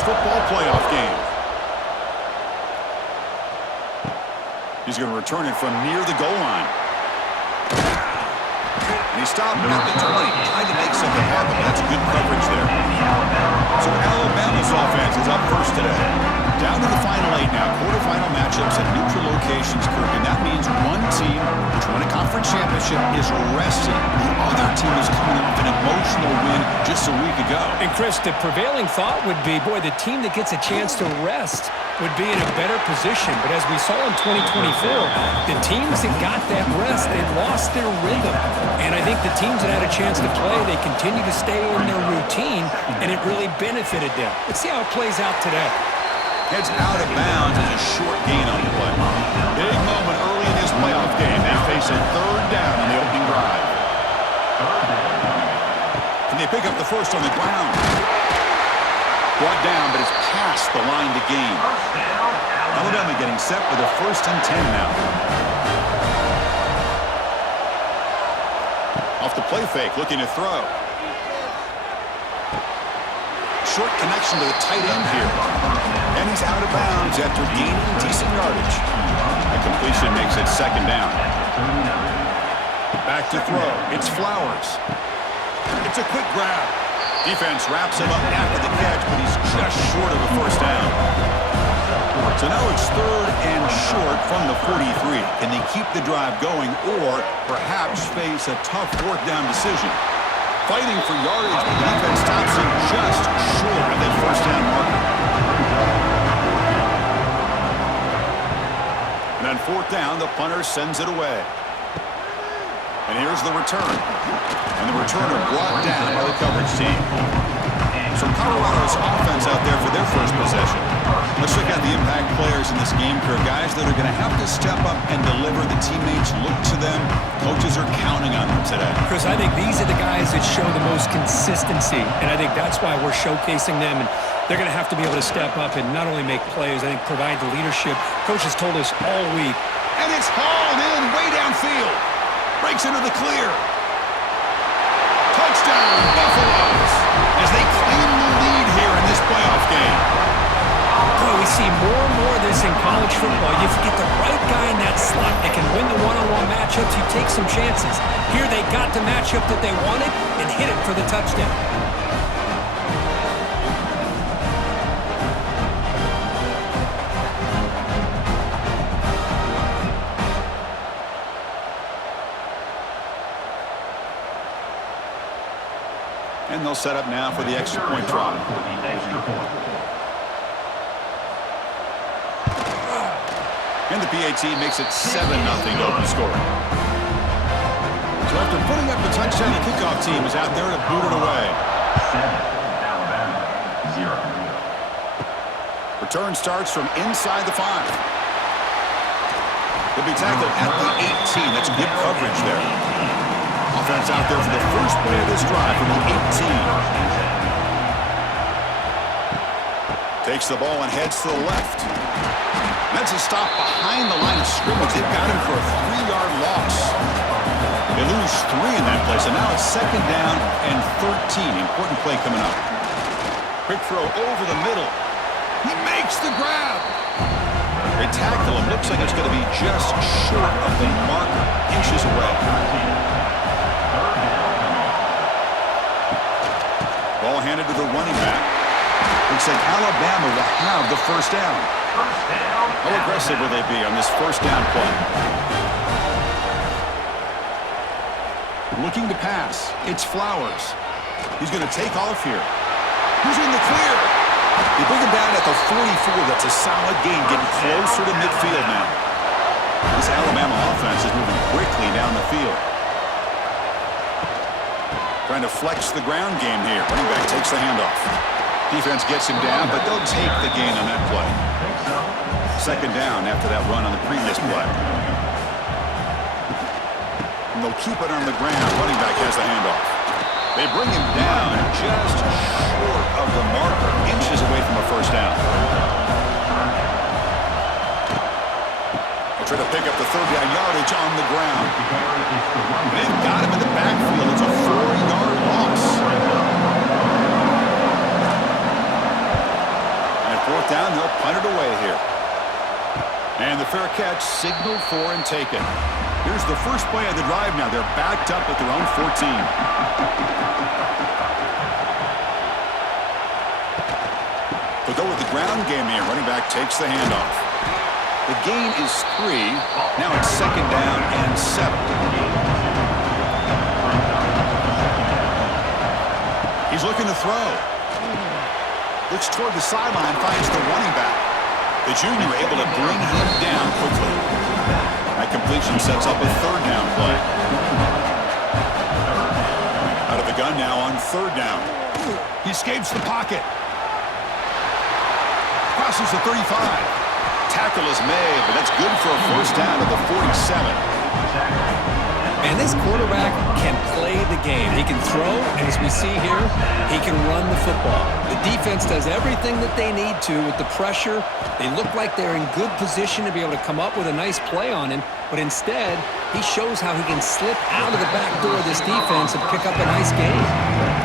college football playoff game. He's going to return it from near the goal line. And he stopped at the 20, trying to make something happen. That's good coverage there. So Alabama's offense is up first today. Down to the final 8 now. Quarterfinal matchups at neutral locations, Kirk. And that means one team, which won a conference championship, is resting. The other team is coming off an emotional win just a week ago. And Chris, the prevailing thought would be, boy, the team that gets a chance to rest would be in a better position. But as we saw in 2024, the teams that got that rest, they lost their rhythm. And I think the teams that had a chance to play, they continue to stay in their routine, and it really benefited them. Let's see how it plays out today. Heads out of bounds as a short gain on the play. Big moment early in this playoff game. They face a third down on the opening drive. And they pick up the first on the ground. Brought down, but it's past the line to gain. Alabama getting set with a 1st and 10 now. Off the play fake, looking to throw. Short connection to the tight end here. And he's out of bounds after gaining decent yardage. A completion makes it 2nd down. Back to throw. It's Flowers. It's a quick grab. Defense wraps him up after the catch, but he's just short of a 1st down. So now it's 3rd and short from the 43. Can they keep the drive going or perhaps face a tough 4th down decision? Fighting for yardage, but the defense stops him just short of that 1st down marker. And on 4th down, the punter sends it away. And here's the return. And the returner brought down by the coverage team. So Colorado's offense out there for their first possession. Let's check out the impact players in this game, Kirk. Guys that are going to have to step up and deliver. The teammates look to them. Coaches are counting on them today. Chris, I think these are the guys that show the most consistency, and I think that's why we're showcasing them. And they're going to have to be able to step up and not only make plays, I think provide the leadership. Coach has told us all week. And it's hauled in way downfield. Breaks into the clear. Touchdown, Buffaloes, as they claim the lead here in this playoff game. Boy, we see more and more of this in college football. If you get the right guy in that slot that can win the one-on-one matchups, you take some chances. Here they got the matchup that they wanted and hit it for the touchdown. And they'll set up now for the extra point try. And the PAT makes it 7-0 open scoring. So after putting up the touchdown, the kickoff team is out there to boot it away. 7, Alabama, 0. Return starts from inside the 5. He'll be tackled at the 18. That's good coverage there. Offense out there for the first play of this drive from the 18. Takes the ball and heads to the left. That's a stop behind the line of scrimmage. They've got him for a 3-yard loss. They lose 3 in that play, so now it's 2nd down and 13. Important play coming up. Quick throw over the middle. He makes the grab. They tackle him. Looks like it's going to be just short of the marker, inches away. Ball handed to the running back. Looks like Alabama will have the 1st down. How aggressive will they be on this 1st down play? Looking to pass. It's Flowers. He's going to take off here. Who's in the clear? They bring him down at the 44. That's a solid gain, getting closer to midfield now. This Alabama offense is moving quickly down the field. Trying to flex the ground game here. Running back takes the handoff. Defense gets him down, but they'll take the gain on that play. 2nd down after that run on the previous play. And they'll keep it on the ground. Running back has the handoff. They bring him down just short of the marker, inches away from a 1st down. They'll try to pick up the 3rd down yardage on the ground. They've got him in the backfield. It's a 4-yard loss. fourth down, they'll punt it away here. And the fair catch signaled for and taken. Here's the first play of the drive now. They're backed up at their own 14. They'll go with the ground game here. Running back takes the handoff. The gain is 3. Now it's second down and 7. He's looking to throw. Looks toward the sideline, finds the running back. The junior able to bring him down quickly. That completion sets up a third down play. Out of the gun now on third down. He escapes the pocket. Crosses the 35. Tackle is made, but that's good for a first down at the 47. And this quarterback can play the game. He can throw, and as we see here, he can run the football. The defense does everything that they need to with the pressure. They look like they're in good position to be able to come up with a nice play on him, but instead, he shows how he can slip out of the back door of this defense and pick up a nice gain.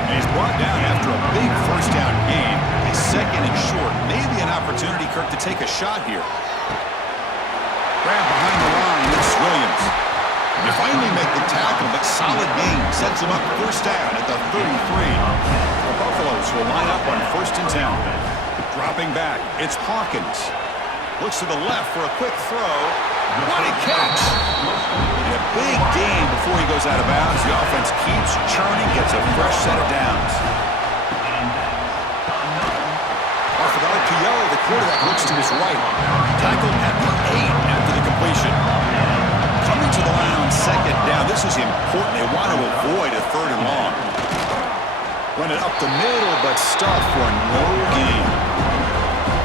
And he's brought down after a big first down gain. A second and short. Maybe an opportunity, Kirk, to take a shot here. Grab behind the line, it's Williams. You finally make the tackle, but solid gain sets him up first down at the 33. The Buffaloes will line up on first and 10. Dropping back, it's Hawkins. Looks to the left for a quick throw. What a catch! And a big gain before he goes out of bounds. The offense keeps churning, gets a fresh set of downs. Off of RPO, the quarterback looks to his right. Tackled at the 8 after the completion. Coming to the line on second down. This is important. They want to avoid a third and long. Run it up the middle, but stuffed for no gain.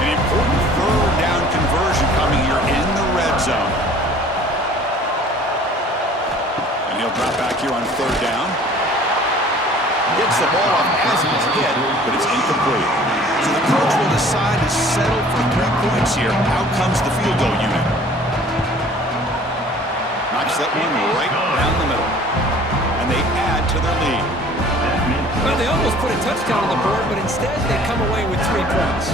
An important third down conversion coming here in the red zone. And he'll drop back here on third down. Gets the ball off as he's hit, but it's incomplete. So the coach will decide to settle for 3 points here. Out comes the field goal unit. Knocks that one right down the middle. And they add to their lead. Well, they almost put a touchdown on the board, but instead they come away with 3 points.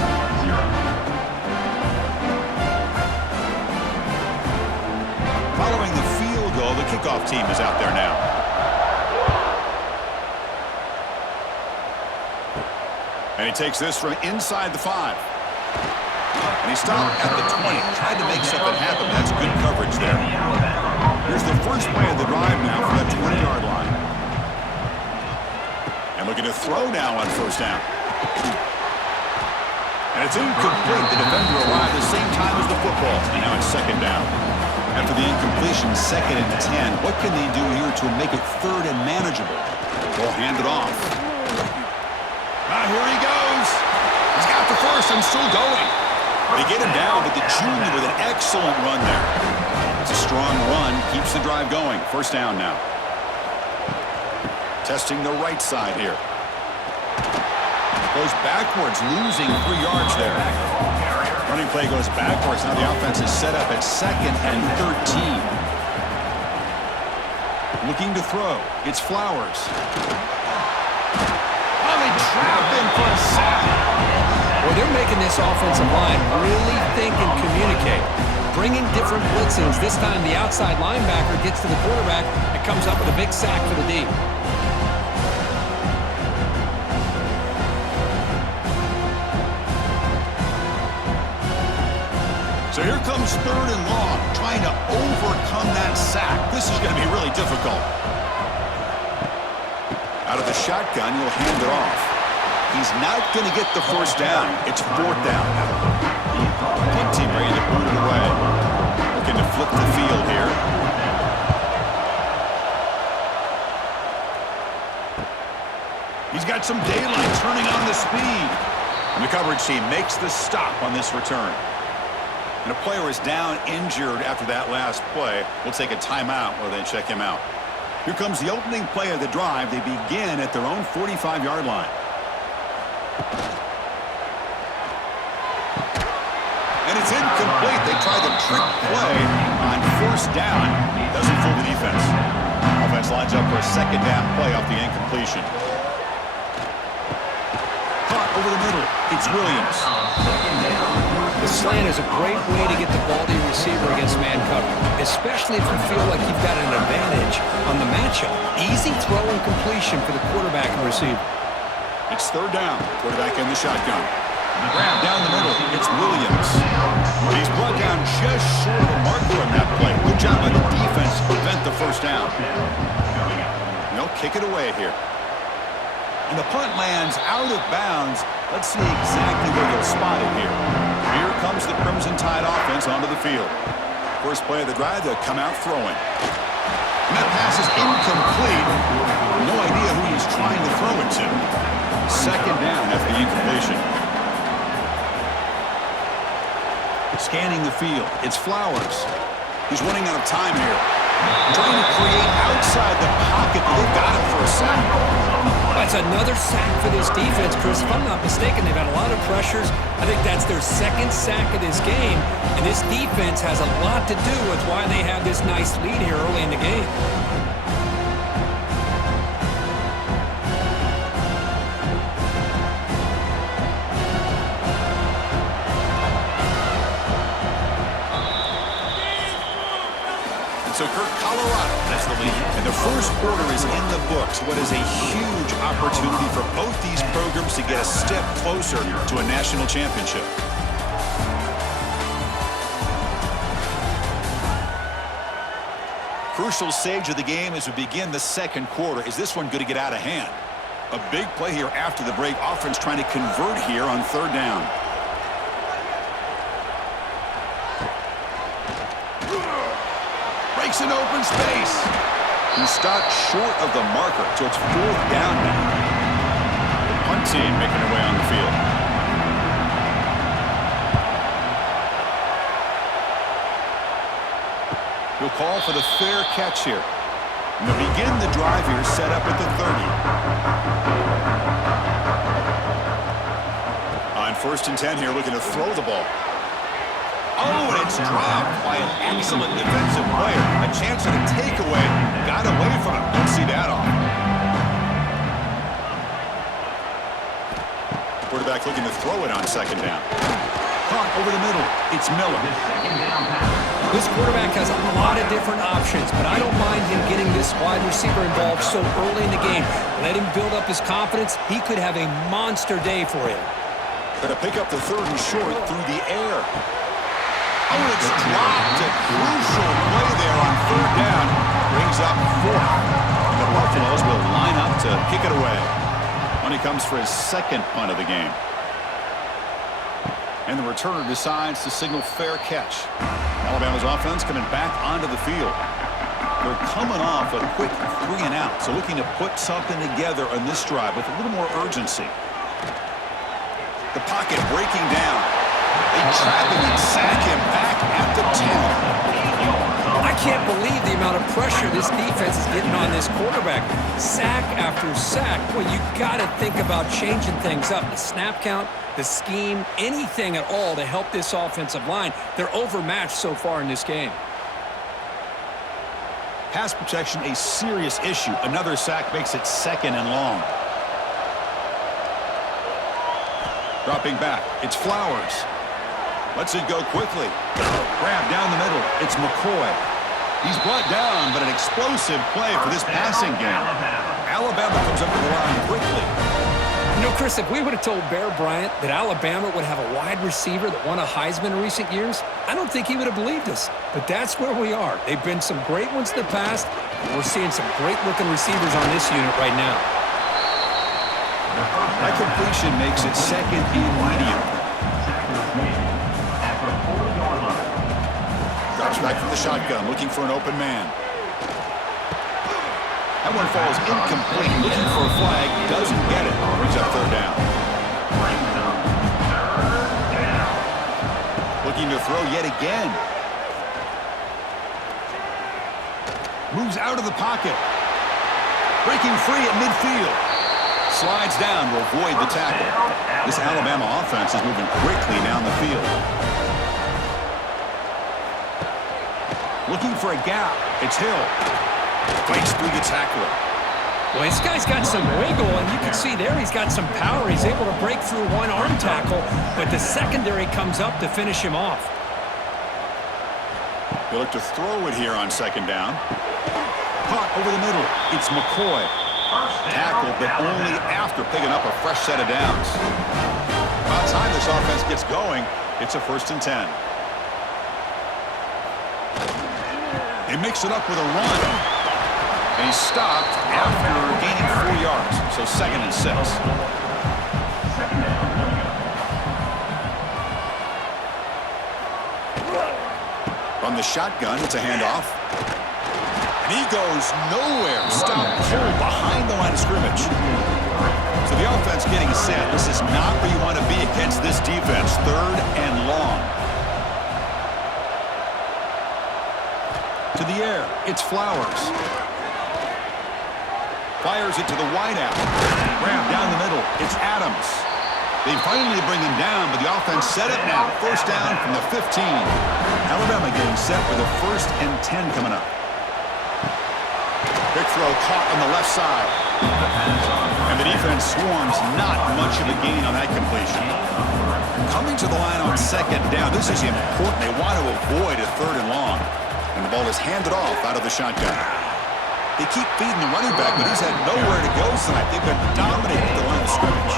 Following the field goal, the kickoff team is out there now. And he takes this from inside the 5. And he stopped at the 20. Tried to make something happen. That's good coverage there. Here's the first play of the drive now from the 20-yard line. And looking to throw now on first down. And it's incomplete. The defender arrived at the same time as the football. And now it's second down. After the incompletion, second and 10. What can they do here to make it third and manageable? They'll hand it off. Here he goes. He's got the first and still going. They get him down, but the junior with an excellent run there. It's a strong run, keeps the drive going. First down now. Testing the right side here. Goes backwards, losing 3 yards there. Running play goes backwards. Now the offense is set up at second and 13. Looking to throw. It's Flowers. Trapped him for a sack. Well, they're making this offensive line really think and communicate. Bringing different blitzes. This time the outside linebacker gets to the quarterback and comes up with a big sack for the D. So here comes third and long, trying to overcome that sack. This is going to be really difficult. Out of the shotgun, he'll hand it off. He's not going to get the first down. It's fourth down. Punt team ready to boot it away. Looking to flip the field here. He's got some daylight turning on the speed. And the coverage team makes the stop on this return. And a player is down injured after that last play. We'll take a timeout while they check him out. Here comes the opening play of the drive. They begin at their own 45-yard line. And it's incomplete. They try the trick play on first down. Doesn't fool the defense. Offense lines up for a second down play off the incompletion. Caught over the middle. It's Williams. slant is a great way to get the ball to your receiver against man cover, especially if you feel like you've got an advantage on the matchup. Easy throw and completion for the quarterback and receiver. It's third down. Quarterback in the shotgun. Grab down the middle. It's Williams. He's brought down just short of the marker on that play. Good job by the defense to prevent the first down. They'll kick it away here. And the punt lands out of bounds. Let's see exactly where they'll spot it here. Here comes the Crimson Tide offense onto the field. First play of the drive, they'll come out throwing. And that pass is incomplete. No idea who he's trying to throw it to. Second down after the incompletion. Scanning the field. It's Flowers. He's running out of time here. Trying to create outside the pocket, but they've got him for a sack. That's another sack for this defense, Chris. If I'm not mistaken, they've had a lot of pressures. I think that's their second sack of this game. And this defense has a lot to do with why they have this nice lead here early in the game. So Kirk, Colorado, that's the lead. And the first quarter is in the books. What is a huge opportunity for both these programs to get a step closer to a national championship. Crucial stage of the game as we begin the second quarter. Is this one going to get out of hand? A big play here after the break. Offense trying to convert here on third down. Breaks an open space. He stopped short of the marker, so it's fourth down now. The punt team making their way on the field. He'll call for the fair catch here. And they'll begin the drive here, set up at the 30. On first and 10 here, looking to throw the ball. Oh, and it's dropped by an excellent defensive player. A chance at a takeaway. Got away from him. Don't see that off. Quarterback looking to throw it on second down. Caught over the middle. It's Miller. This quarterback has a lot of different options, but I don't mind him getting this wide receiver involved so early in the game. Let him build up his confidence. He could have a monster day for him. Going to pick up the third and short through the air. Oh, it's dropped. A crucial play there on third down. Brings up fourth. And the Buffaloes will line up to kick it away. When he comes for his second punt of the game. And the returner decides to signal fair catch. Alabama's offense coming back onto the field. They're coming off a quick 3 and out. So looking to put something together on this drive with a little more urgency. The pocket breaking down. They trap him and sack him back at the 10. I can't believe the amount of pressure this defense is getting on this quarterback. Sack after sack. Well, you got to think about changing things up. The snap count, the scheme, anything at all to help this offensive line. They're overmatched so far in this game. Pass protection, a serious issue. Another sack makes it second and long. Dropping back. It's Flowers. Lets it go quickly. Grab down the middle. It's McCoy. He's brought down, but an explosive play for this passing game. Alabama comes up to the line quickly. You know, Chris, if we would have told Bear Bryant that Alabama would have a wide receiver that won a Heisman in recent years, I don't think he would have believed us. But that's where we are. They've been some great ones in the past. We're seeing some great-looking receivers on this unit right now. That completion makes it second and medium. Drops back from the shotgun, looking for an open man. That one falls incomplete, looking for a flag, doesn't get it. Brings up third down. Looking to throw yet again. Moves out of the pocket. Breaking free at midfield. Slides down to avoid the tackle. This Alabama offense is moving quickly down the field. Looking for a gap. It's Hill. Breaks through the tackler. Well, this guy's got some wiggle, and you can see there he's got some power. He's able to break through one arm tackle, but the secondary comes up to finish him off. They look to throw it here on second down. Caught over the middle. It's McCoy. Tackled, but only after picking up a fresh set of downs. By the time this offense gets going, it's a 1st and 10. They mix it up with a run. And he's stopped after gaining 4 yards. So 2nd and 6. From the shotgun, it's a handoff. And he goes nowhere. Stopped cold behind the line of scrimmage. So the offense getting set. This is not where you want to be against this defense. 3rd and long. To the air. It's Flowers. Fires it to the wideout. Graham down the middle. It's Adams. They finally bring him down, but the offense set it now. 1st down from the 15. Alabama getting set for the 1st and 10 coming up. Big throw caught on the left side. And the defense swarms. Not much of a gain on that completion. Coming to the line on 2nd down. This is important. They want to avoid a 3rd and long. And the ball is handed off out of the shotgun. They keep feeding the running back, but he's had nowhere to go tonight. They've been dominating the line of scrimmage.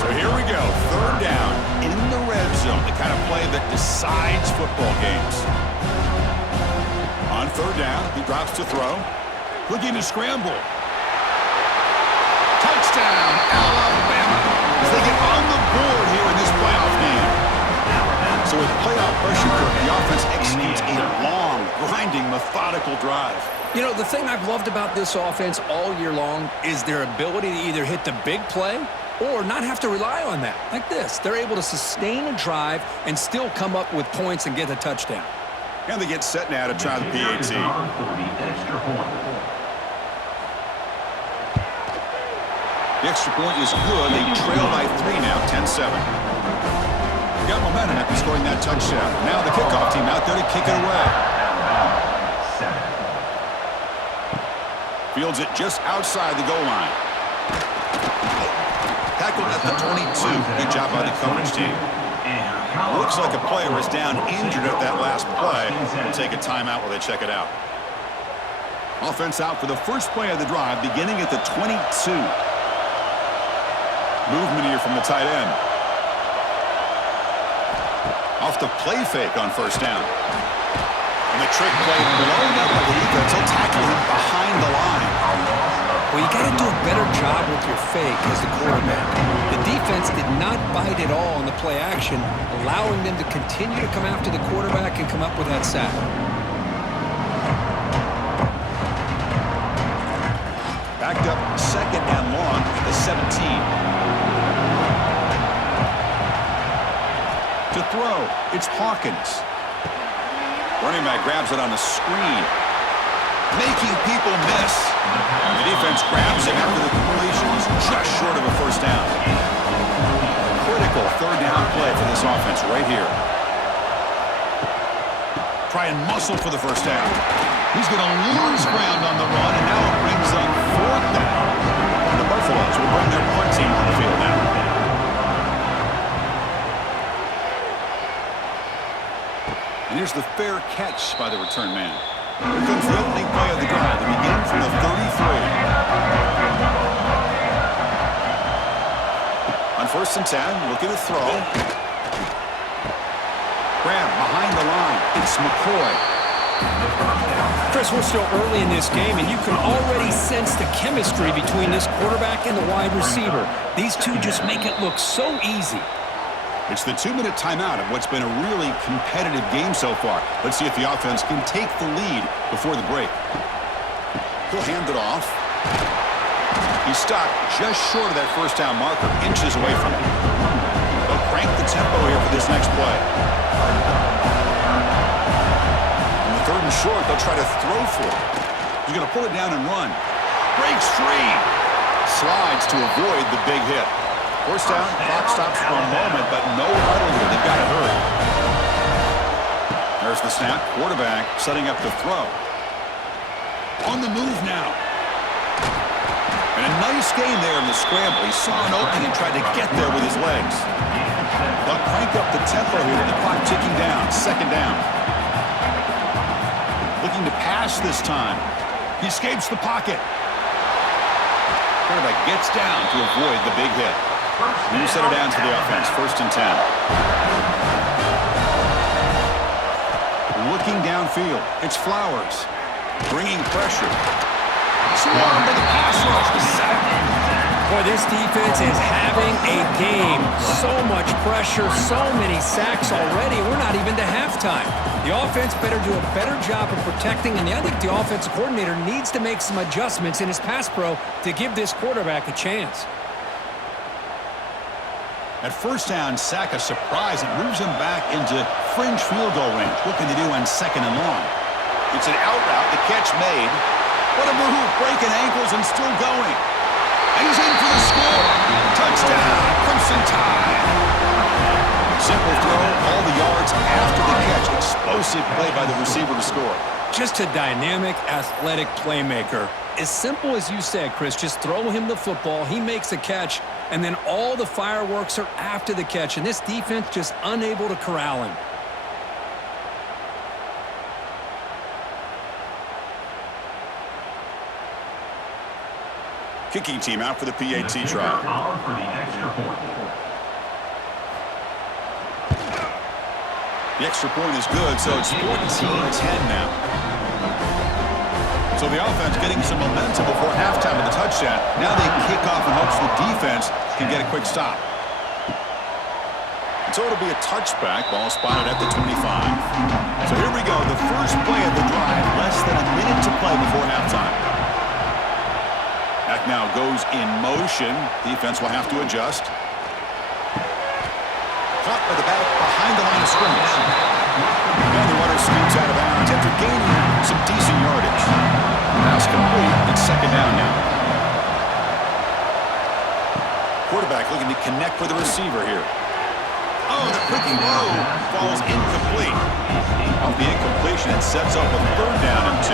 So here we go. 3rd down in the red zone. The kind of play that decides football games. On 3rd down, he drops to throw. Looking to scramble. Touchdown, Alabama. As they get on the board here in this playoff game. So with playoff pressure, the offense executes a long, grinding, methodical drive. You know, the thing I've loved about this offense all year long is their ability to either hit the big play or not have to rely on that. Like this. They're able to sustain a drive and still come up with points and get a touchdown. And they get set now to try the PAT. The extra point is good. They trail by 3 now, 10-7. Got momentum after scoring that touchdown. Now the kickoff team out there to kick it away. Fields it just outside the goal line. Tackled at the 22. Good job by the coverage team. Looks like a player is down injured at that last play. We'll take a timeout while they check it out. Offense out for the first play of the drive, beginning at the 22. Movement here from the tight end. Off the play fake on 1st down. And the trick play blown up by the defense. They'll tackle him behind the line. Well, you got to do a better job with your fake as the quarterback. The defense did not bite at all on the play action, allowing them to continue to come after the quarterback and come up with that sack. Backed up 2nd and long at the 17. To throw, it's Hawkins. Running back grabs it on the screen, making people miss. The defense grabs him after the completion is just short of a 1st down. Critical 3rd down play for this offense right here. Try and muscle for the 1st down. He's going to lose ground on the run, and now it brings up 4th down. And the Buffaloes will bring their punt team on the field now. And here's the fair catch by the return man. Here comes the opening play of the drive. They begin from the 33. On 1st and 10, looking to throw. Graham behind the line. It's McCoy. Chris, we're still early in this game, and you can already sense the chemistry between this quarterback and the wide receiver. These two just make it look so easy. It's the 2-minute timeout of what's been a really competitive game so far. Let's see if the offense can take the lead before the break. He'll hand it off. He stopped just short of that 1st down marker, inches away from it. They'll crank the tempo here for this next play. On the 3rd and short, they'll try to throw for it. He's going to pull it down and run. Breaks free. Slides to avoid the big hit. 1st down, clock stops for a moment, but no huddle here. They've got to hurry. There's the snap. Quarterback setting up the throw. On the move now. And a nice gain there in the scramble. He saw an opening and tried to get there with his legs. They'll crank up the tempo here with the clock ticking down. Second down. Looking to pass this time. He escapes the pocket. Quarterback gets down to avoid the big hit. New set of downs for the offense. 1st and 10. Looking downfield. It's Flowers. Bringing pressure. Swarmed to the pass rush. Boy, this defense is having a game. So much pressure, so many sacks already. We're not even to halftime. The offense better do a better job of protecting, and I think the offensive coordinator needs to make some adjustments in his pass pro to give this quarterback a chance. At first down, sack a surprise. It moves him back into fringe field goal range. What can they do on 2nd and long? It's an out route. The catch made. What a move. Breaking ankles and still going. And he's in for the score. Touchdown. Crimson Tide. Simple throw. All the yards after the catch. Explosive play by the receiver to score. Just a dynamic, athletic playmaker. As simple as you said, Chris, just throw him the football. He makes a catch, and then all the fireworks are after the catch. And this defense just unable to corral him. Kicking team out for the PAT try. The extra point is good, so it's 14-10 now. So the offense getting some momentum before halftime with the touchdown. Now they kick off in hopes the defense can get a quick stop. So it'll be a touchback. Ball spotted at the 25. So here we go. The first play of the drive. Less than a minute to play before halftime. Back now goes in motion. Defense will have to adjust. Caught by the back behind the line of scrimmage. And the runner scoots out of bounds after gaining some decent yardage. Pass complete. It's 2nd down now. Quarterback looking to connect with the receiver here. Oh, the quick throw falls incomplete. Off the incompletion, it sets up a 3rd down and 2.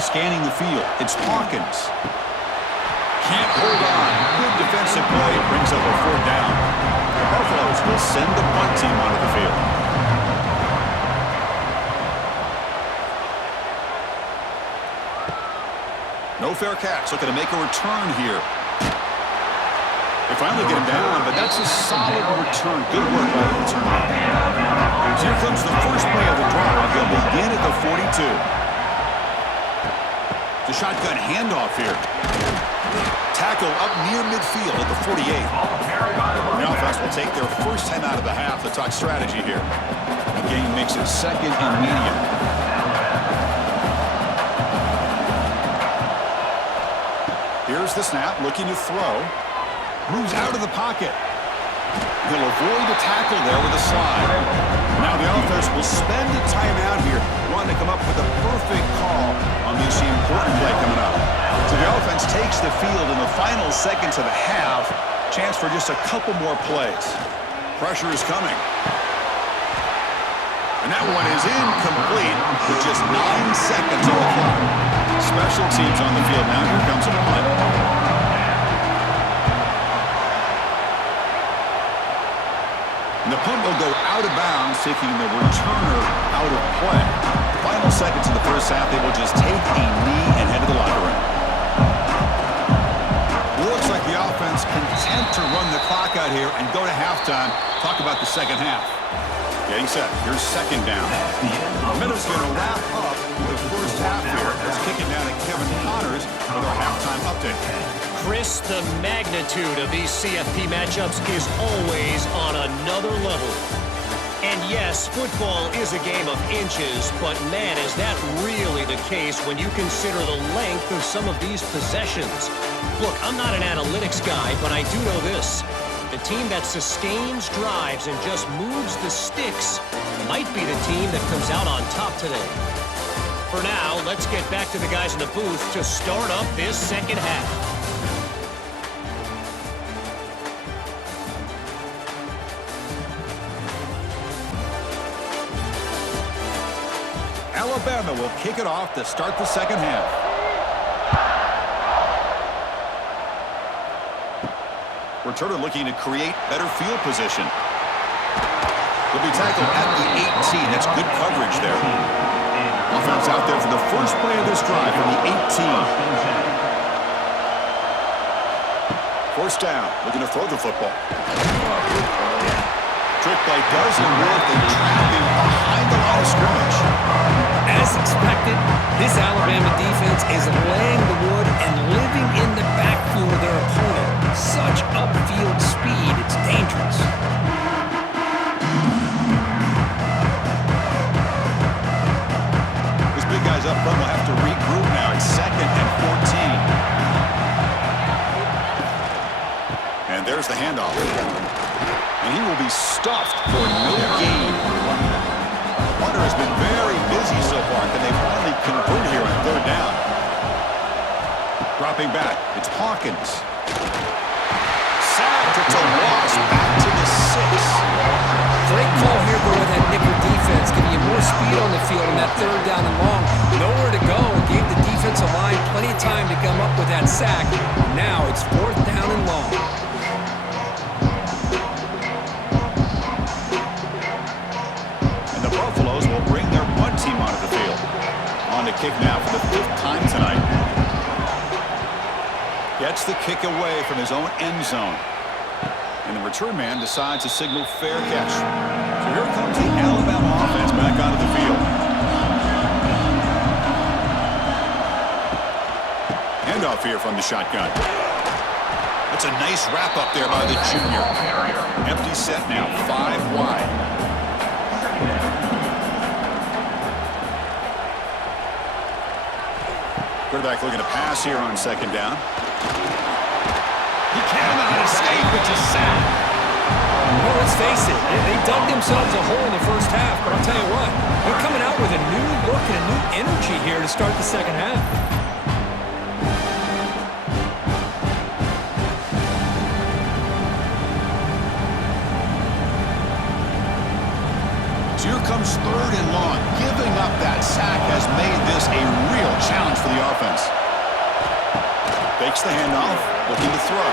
Scanning the field. It's Hawkins. Can't hold on. Good defensive play. Brings up a 4th down. The Buffaloes will send the punt team onto the field. No fair catch. Looking to make a return here. They finally get him down, but that's a solid return. Good work by the return. So here comes the first play of the drive. They'll begin at the 42. The shotgun handoff here. Tackle up near midfield at the 48. The offense will take their first time out of the half to talk strategy here. The game makes it 2nd and medium. Here's the snap, looking to throw. Moves out of the pocket. He'll avoid the tackle there with a slide. Now the offense will spend a timeout here, wanting to come up with a perfect call on this important play coming up. So the offense takes the field in the final seconds of the half. Chance for just a couple more plays. Pressure is coming. And that one is incomplete with just 9 seconds on the clock. Special teams on the field now. Here comes a punt. And the punt will go out of bounds, taking the returner out of play. Final seconds of the first half, they will just take a knee and head to the locker room. Looks like the offense content to run the clock out here and go to halftime. Talk about the second half. Getting set. Here's 2nd down. Minutes going to wrap up the first half here. Let's kick it down to Kevin Connors with our halftime update. Chris, the magnitude of these CFP matchups is always on another level. And yes, football is a game of inches, but man, is that really the case when you consider the length of some of these possessions. Look, I'm not an analytics guy, but I do know this. The team that sustains drives and just moves the sticks might be the team that comes out on top today. For now, let's get back to the guys in the booth to start up this second half. Alabama will kick it off to start the second half. returner looking to create better field position. He'll be tackled at the 18. That's good coverage there. Offense out there for the first play of this drive from the 18. First down, looking to throw the football. Trick play doesn't work. They trap him behind the line of scrimmage. As expected, this Alabama defense is laying the wood and living in the backfield of their opponent. Such upfield speed, it's dangerous. These big guys up front will have to regroup now. It's 2nd and 14. And there's the handoff. And he will be stuffed for no gain. Hunter has been very busy so far. Can they finally convert here on 3rd down? Dropping back, it's Hawkins. Sacked, it's a loss, back to the 6. Great call here with that nickel defense, giving you more speed on the field on that 3rd down and long. Nowhere to go, and gave the defensive line plenty of time to come up with that sack. Now it's 4th down and long. Team onto the field. On to kick now for the 5th time tonight. Gets the kick away from his own end zone. And the return man decides to signal fair catch. So here comes the Alabama offense back onto the field. Handoff here from the shotgun. That's a nice wrap up there by the junior. Empty set now, 5 wide. Quarterback looking to pass here on 2nd down. He cannot escape. It's a sack. Well, let's face it. They dug themselves a hole in the first half, but I'll tell you what, they're coming out with a new look and a new energy here to start the 2nd half. Here comes 3rd and long. Giving up that sack has made this a real challenge for the offense. Fakes the handoff, looking to throw.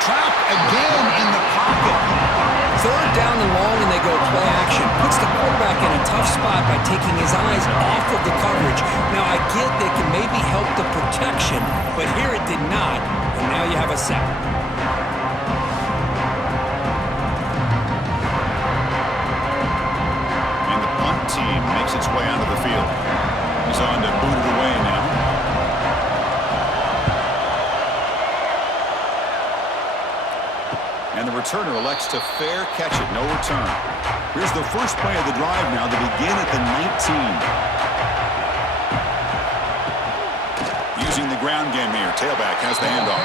Trapped again in the pocket. 3rd down and long, and they go play action. Puts the quarterback in a tough spot by taking his eyes off of the coverage. Now, I get they can maybe help the protection, but here it did not, and now you have a sack. Team makes its way onto the field. He's on to boot it away now. And the returner elects to fair catch it, no return. Here's the first play of the drive now to begin at the 19. Using the ground game here. Tailback has the handoff.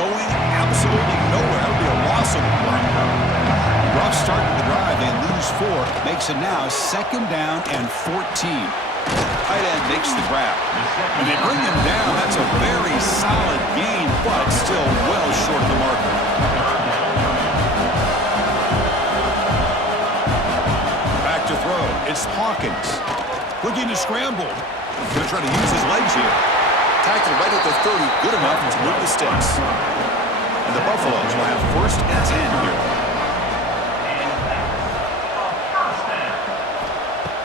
Going absolutely nowhere. That would be a loss of the play. Rough start to the drive. They lose 4. Makes it now 2nd down and 14. Tight end makes the grab. And they bring him down. That's a very solid gain, but still well short of the marker. Back to throw. It's Hawkins. Looking to scramble. Going to try to use his legs here. Tackled right at the 30. Good enough to move the sticks. And the Buffaloes will have 1st and 10 here.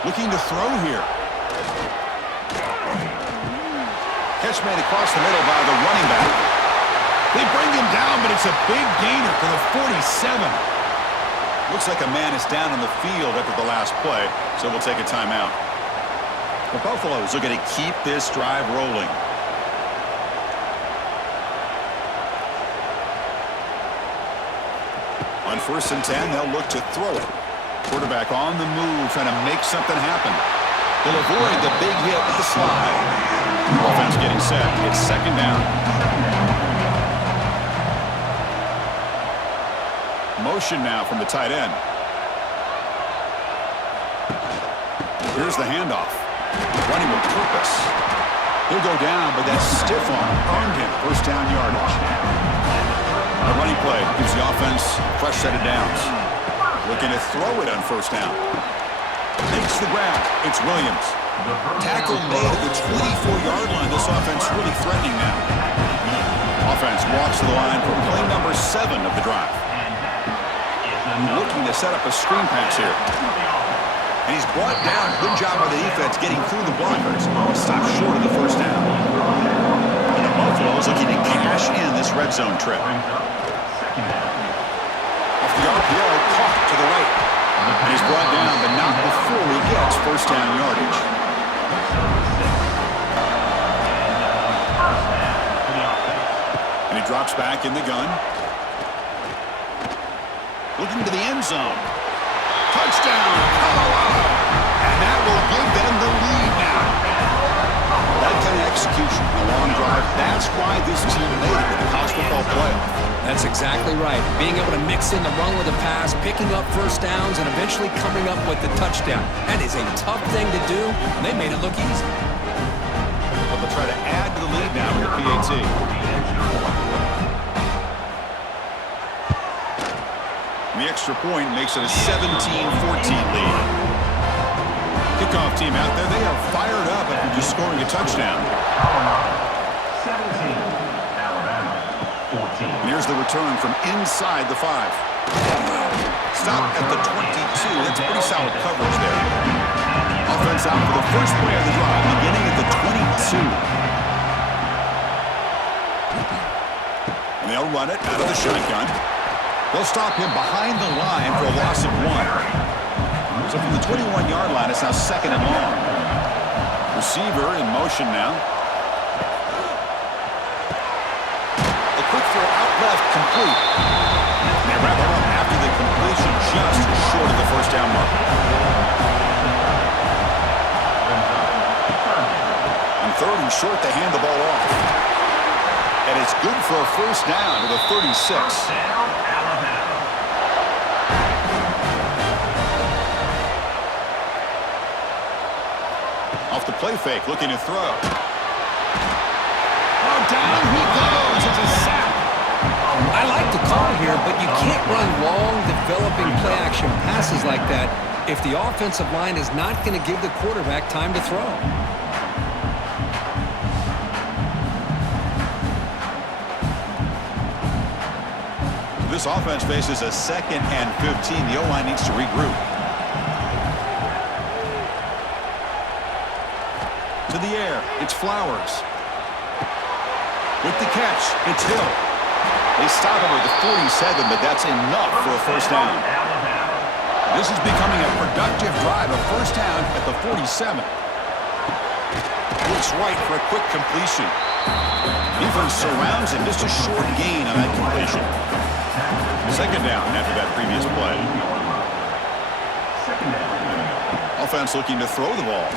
Looking to throw here. Catch made across the middle by the running back. They bring him down, but it's a big gainer for the 47. Looks like a man is down on the field after the last play, so we'll take a timeout. The Buffaloes are going to keep this drive rolling. On 1st and 10, they'll look to throw it. Quarterback on the move, trying to make something happen. They'll avoid the big hit with the slide. Offense getting set. It's 2nd down. Motion now from the tight end. Here's the handoff. Running with purpose. He'll go down, but that stiff arm earned him 1st down yardage. A running play gives the offense a fresh set of downs. Looking to throw it on 1st down. Makes the grab. It's Williams. Tackle made at the 24-yard line. This offense really threatening now. Offense walks to the line for play number 7 of the drive. Looking to set up a screen pass here. And he's brought down. Good job by the defense getting through the blockers. Stopped short of the first down. And the Buffaloes looking to cash in this red zone trip. Off the RPO, caught to the right. And he's brought down, but not before he gets first down yardage. And he drops back in the gun. Looking to the end zone. Touchdown, Colorado. And that will give them the lead now. That kind of execution, a long drive, that's why this team made it to the college football playoff. That's exactly right. Being able to mix in the run with the pass, picking up first downs, and eventually coming up with the touchdown. That is a tough thing to do. They made it look easy. But they'll try to add to the lead now with the PAT. And the extra point makes it a 17-14 lead. Kickoff team out there, they are fired up after just scoring a touchdown. 17, Alabama, 14. And here's the return from inside the 5. Stop at the 22. That's pretty solid coverage there. Offense out for the first play of the drive, beginning at the 22. And they'll run it out of the shotgun. They'll stop him behind the line for a loss of 1. So from the 21-yard line, it's now 2nd and long. Receiver in motion now. A quick throw out left, complete. And they wrap it up after the completion, just short of the first down mark. On 3rd and short, they hand the ball off. And it's good for a first down to the 36. Off the play fake, looking to throw. Oh, down he goes. It's a sack. I like the call here, but you can't run long, developing play-action passes like that if the offensive line is not going to give the quarterback time to throw. This offense faces a 2nd and 15. The O-line needs to regroup. To the air, it's Flowers. With the catch, it's Hill. They stop him at the 47, but that's enough for a first down. This is becoming a productive drive, a first down at the 47. Looks right for a quick completion. Defense surrounds him, just a short gain on that completion. 2nd down after that previous play. Offense looking to throw the ball.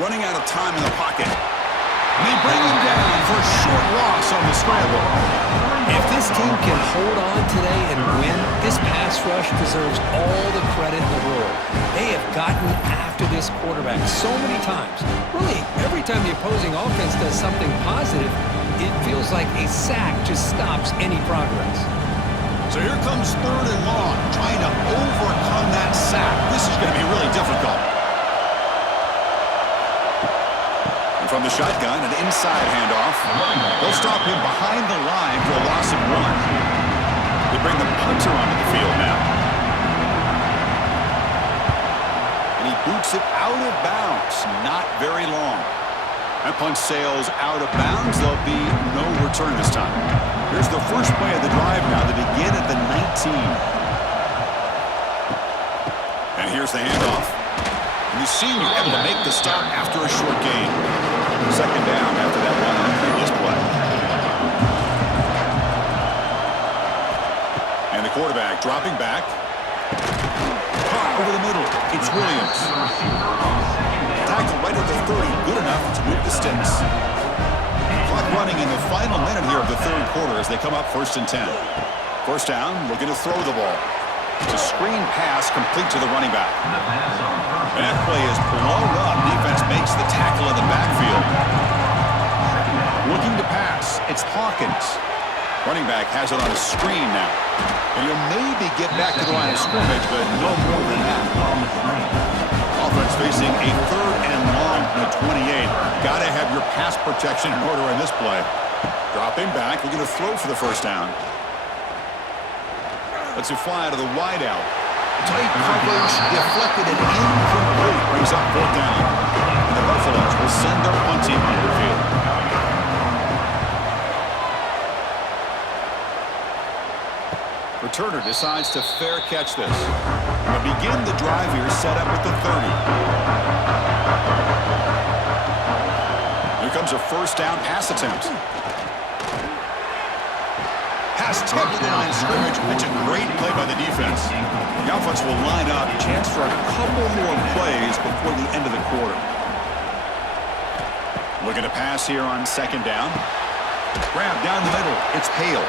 Running out of time in the pocket. And they bring him down for a short loss on the scramble. If this team can hold on today and win, this pass rush deserves all the credit in the world. They have gotten after this quarterback so many times. Really, every time the opposing offense does something positive, it feels like a sack just stops any progress. So here comes 3rd and long, trying to overcome that sack. This is going to be really difficult. And from the shotgun, an inside handoff. They'll stop him behind the line for a loss of 1. They bring the punter onto the field now. And he boots it out of bounds. Not very long. That punt sails out of bounds. There'll be no return this time. Here's the first play of the drive now. They begin at the 19. And here's the handoff. And the senior able to make the stop after a short gain. 2nd down after that one on the previous play. And the quarterback dropping back. Caught over the middle. It's Williams. Tackle right at the 30. Good enough to move the sticks. Clock running in the final minute here of the 3rd quarter as they come up 1st and 10. First down, looking to throw the ball. It's a screen pass complete to the running back. And that play is blown up. Defense makes the tackle in the backfield. Looking to pass. It's Hawkins. Running back has it on a screen now. And he'll maybe get back to the line of scrimmage, but no more than that. Offense facing a 3rd and long from the 28. Got to have your pass protection in order in this play. Dropping back, looking to throw for the first down. Lets it fly to the wide out. Tight coverage, deflected and incomplete. Brings up fourth down. And the Buffaloes will send their punt team on the field. Returner decides to fair catch this. We'll begin the drive here, set up at the 30. Here comes a first down pass attempt. Pass tipped to the line of scrimmage. It's a great play by the defense. The offense will line up. Chance for a couple more plays before the end of the quarter. Looking to pass here on second down. Grab down the middle. It's Hale.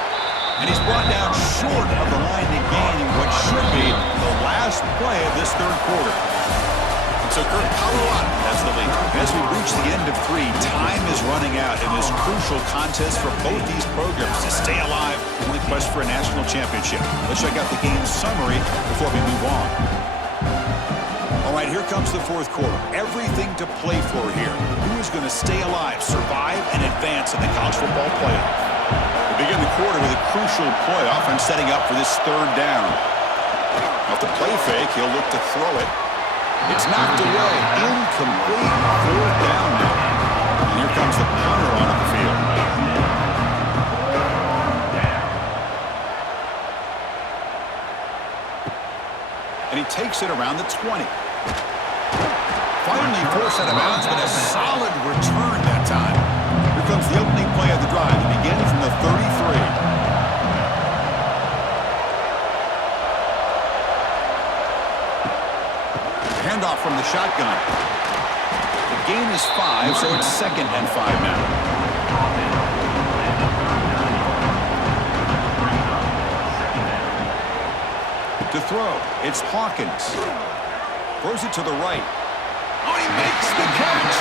And he's brought down short of the line to gain what should be the last play of this third quarter. And so Colorado has the lead. As we reach the end of 3, time is running out in this crucial contest for both these programs to stay alive in the quest for a national championship. Let's check out the game summary before we move on. All right, here comes the fourth quarter. Everything to play for here. Who is going to stay alive, survive, and advance in the college football playoff? We begin the quarter with a crucial play. Offense setting up for this third down. Off the play fake, he'll look to throw it. It's knocked away. Incomplete. Fourth down now. And here comes the punter onto the field. And he takes it around the 20. Finally forced out of bounds, but a solid return that time. Here comes the opening play of the drive. It begins from the 33. Handoff from the shotgun. The gain is 5, so it's 2nd and 5 now. To throw, it's Hawkins. Throws it to the right. Oh, he makes the catch!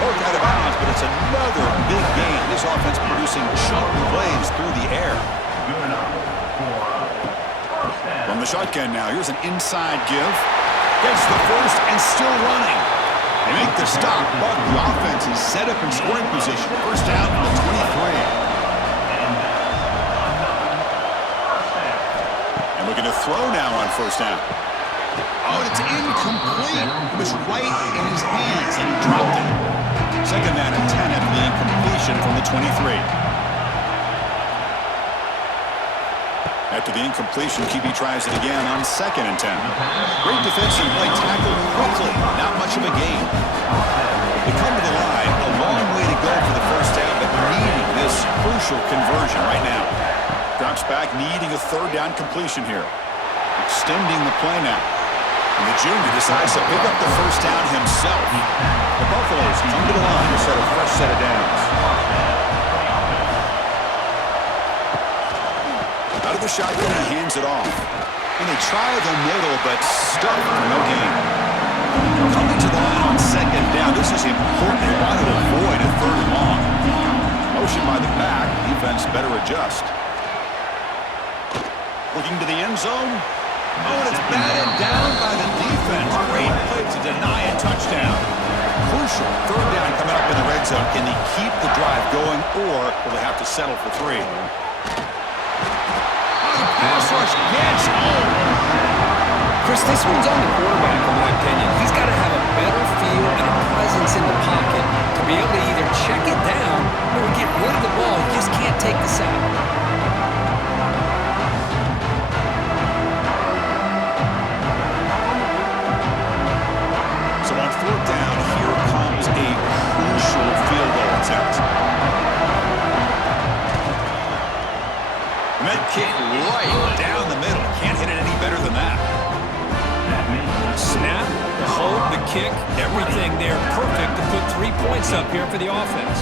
Both out of bounds, but it's another big gain. This offense producing chunk plays through the air. From the shotgun now, here's an inside give. Gets the first and still running. They make the stop, but the offense is set up in scoring position. First down from the 23. And looking to throw now on first down. Oh, and it's incomplete. It was right in his hands, and he dropped it. Second down and 10 after the incompletion from the 23. After the incompletion, QB tries it again on 2nd and 10. Great defensive play, tackled quickly. Not much of a gain. They come to the line. A long way to go for the first down, but needing this crucial conversion right now. Drops back, needing a third down completion here. Extending the play now. And the junior decides to pick up the first down himself. The Buffaloes come to the line to set a fresh set of downs. Out of the shotgun, he hands it off. And they try the middle, but stuck for no gain. Coming to the line on second down. This is important. They want to avoid a third and long. Motion by the back. Defense better adjust. Looking to the end zone. Oh, and it's batted down by the defense. Great play to deny a touchdown. Crucial third down coming up in the red zone. Can they keep the drive going, or will they have to settle for 3? Pass rush gets home. Chris, this one's on the quarterback, in my opinion. He's got to have a better feel and a presence in the pocket to be able to either check it down or get rid of the ball. He just can't take the sack. So on fourth down, here comes a crucial field goal attempt. And that kick right down the middle. Can't hit it any better than that. Snap, the hold, the kick, everything there perfect to put 3 points up here for the offense.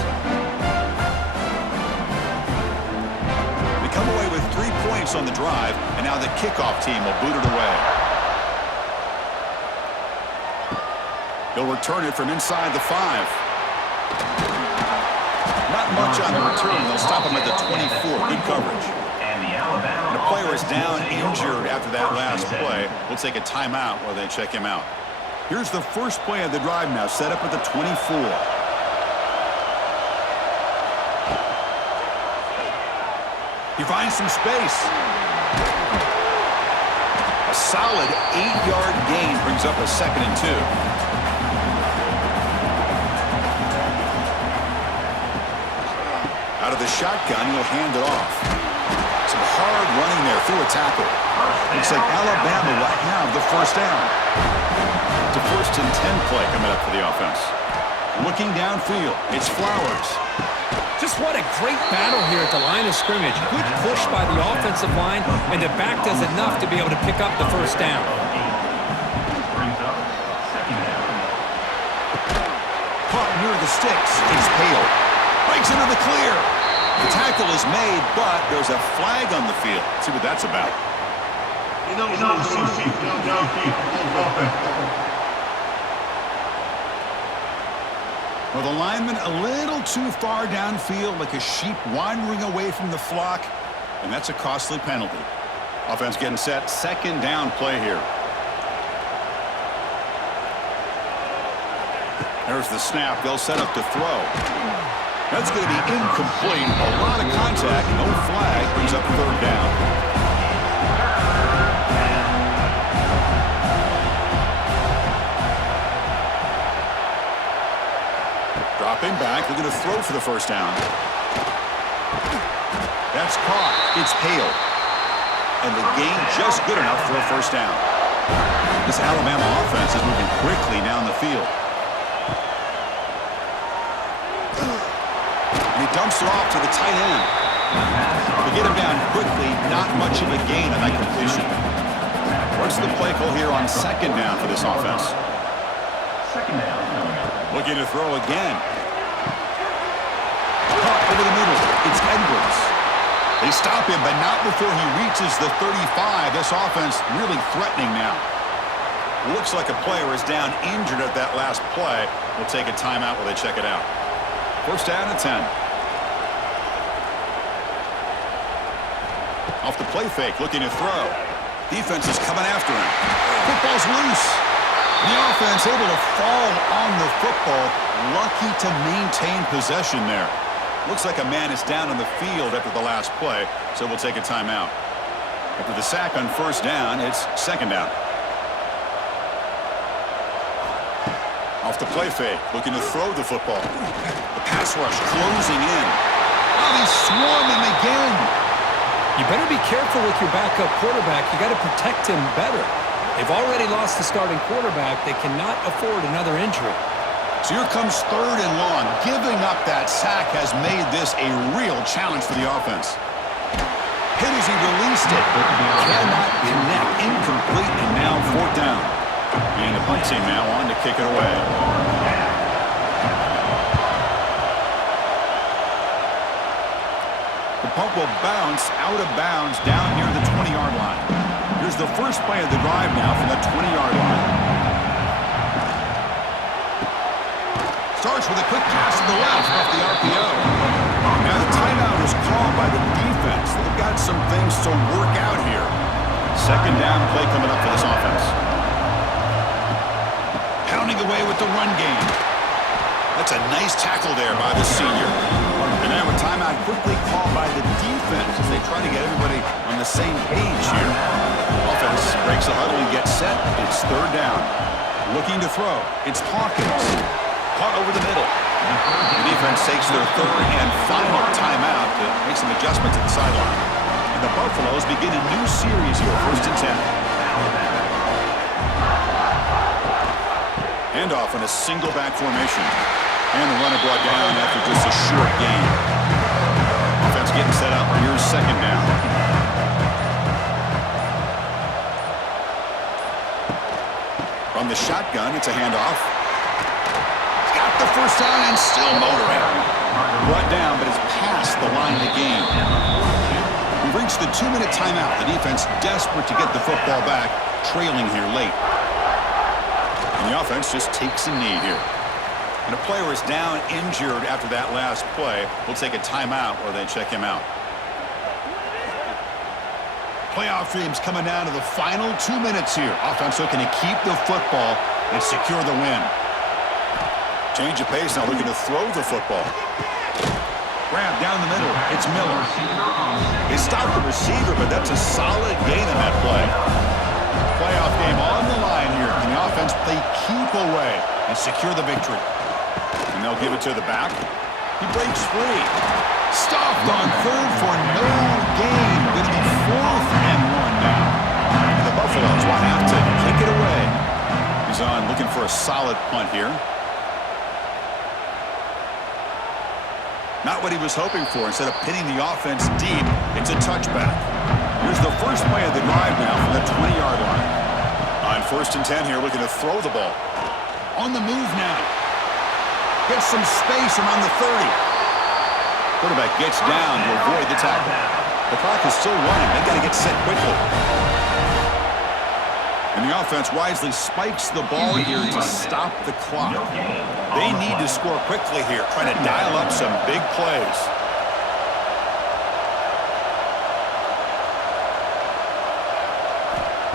They come away with 3 points on the drive, and now the kickoff team will boot it away. They'll return it from inside the 5. Not much on the return. They'll stop him at the 24. Good coverage. And a player is down injured after that last play. We'll take a timeout while they check him out. Here's the first play of the drive now, set up at the 24. He finds some space. A solid 8-yard gain brings up a 2nd and 2. Out of the shotgun, he'll hand it off. Some hard running there through a tackle. Looks like Alabama will have the first down. It's a 1st and 10 play coming up for the offense. Looking downfield, it's Flowers. Just what a great battle here at the line of scrimmage. Good push by the offensive line, and the back does enough to be able to pick up the first down. Brings up 2nd down. Caught near the sticks. It's Hale. Breaks into the clear. The tackle is made, but there's a flag on the field. Let's see what that's about. Well, the lineman a little too far downfield, like a sheep wandering away from the flock, and that's a costly penalty. Offense getting set, 2nd down play here. There's the snap. They'll set up to throw. That's going to be incomplete. A lot of contact, no flag, brings up 3rd down. Dropping back, looking to throw for the first down. That's caught. It's Hale. And the gain just good enough for a first down. This Alabama offense is moving quickly down the field. And he dumps it off to the tight end. To get him down quickly, not much of a gain on that completion. What's the play call here on 2nd down for this offense? 2nd down. Looking to throw again. Caught over the middle. It's Edwards. They stop him, but not before he reaches the 35. This offense really threatening now. Looks like a player is down injured at that last play. We'll take a timeout while they check it out. First down and 10. Off the play fake, looking to throw. Defense is coming after him. Football's loose. The offense able to fall on the football. Lucky to maintain possession there. Looks like a man is down on the field after the last play, so we'll take a timeout. After the sack on first down, it's 2nd down. Off the play fake, looking to throw the football. The pass rush closing in. Oh, they swarm him again. You better be careful with your backup quarterback. You got to protect him better. They've already lost the starting quarterback. They cannot afford another injury. So here comes 3rd and long. Giving up that sack has made this a real challenge for the offense. Hit as he released it. Cannot connect. Incomplete, and now 4th down. And the punt team now on to kick it away. The punt will bounce out of bounds down near the 20-yard line. Here's the first play of the drive now from the 20-yard line. Starts with a quick pass to the left off the RPO. Now the timeout is called by the defense. They've got some things to work out here. 2nd down play coming up for this offense. Pounding away with the run game. That's a nice tackle there by the senior. And now a timeout quickly called by the defense as they try to get everybody on the same page here. Offense breaks the huddle and gets set. It's 3rd down. Looking to throw. It's Hawkins. Caught over the middle. The defense takes their 3rd and final timeout to make some adjustments at the sideline. And the Buffaloes begin a new series here, 1st and 10. Handoff in a single back formation. And the runner brought down after just a short gain. Offense getting set up. Here's 2nd down. From the shotgun, it's a handoff. Got the first down and still motoring. Brought down, but it's past the line of the game. We've reached the 2-minute timeout. The defense desperate to get the football back, trailing here late. And the offense just takes a knee here. And a player is down injured after that last play. We'll take a timeout or they check him out. Playoff dreams coming down to the final 2 minutes here. Offense looking to keep the football and secure the win. Change of pace now, looking to throw the football. Grab down the middle. It's Miller. He stopped the receiver, but that's a solid gain on that play. Playoff game on the line here. Can the offense play keep away and secure the victory? And they'll give it to the back. He breaks free. Stopped on third for no gain. Going to be 4th and 1 now. And the Buffaloes will have to kick it away. He's on looking for a solid punt here. Not what he was hoping for. Instead of pinning the offense deep, it's a touchback. Here's the first play of the drive now from the 20-yard line. On 1st and 10 here, looking to throw the ball. On the move now. Gets some space around the 30. Quarterback gets down to avoid the tackle. The clock is still running. They've got to get set quickly. And the offense wisely spikes the ball here to stop the clock. They need to score quickly here, trying to dial up some big plays.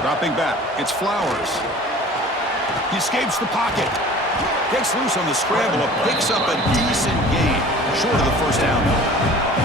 Dropping back, it's Flowers. He escapes the pocket. Gets loose on the scramble and picks up a decent gain. Short of the first down, though.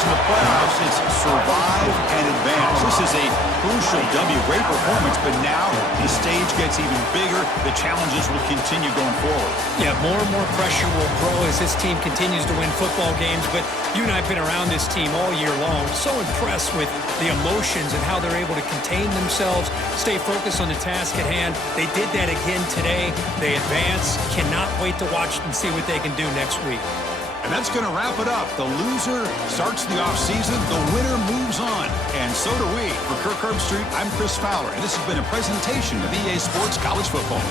In the playoffs, it's survive and advance. This is a crucial W. Great performance, but now the stage gets even bigger. The challenges will continue going forward. Yeah, more and more pressure will grow as this team continues to win football games. But you and I have been around this team all year long. So impressed with the emotions and how they're able to contain themselves, stay focused on the task at hand. They did that again today. They advance. Cannot wait to watch and see what they can do next week. And that's going to wrap it up. The loser starts the offseason. The winner moves on. And so do we. For Kirk Herbstreit, I'm Chris Fowler. And this has been a presentation of EA Sports College Football.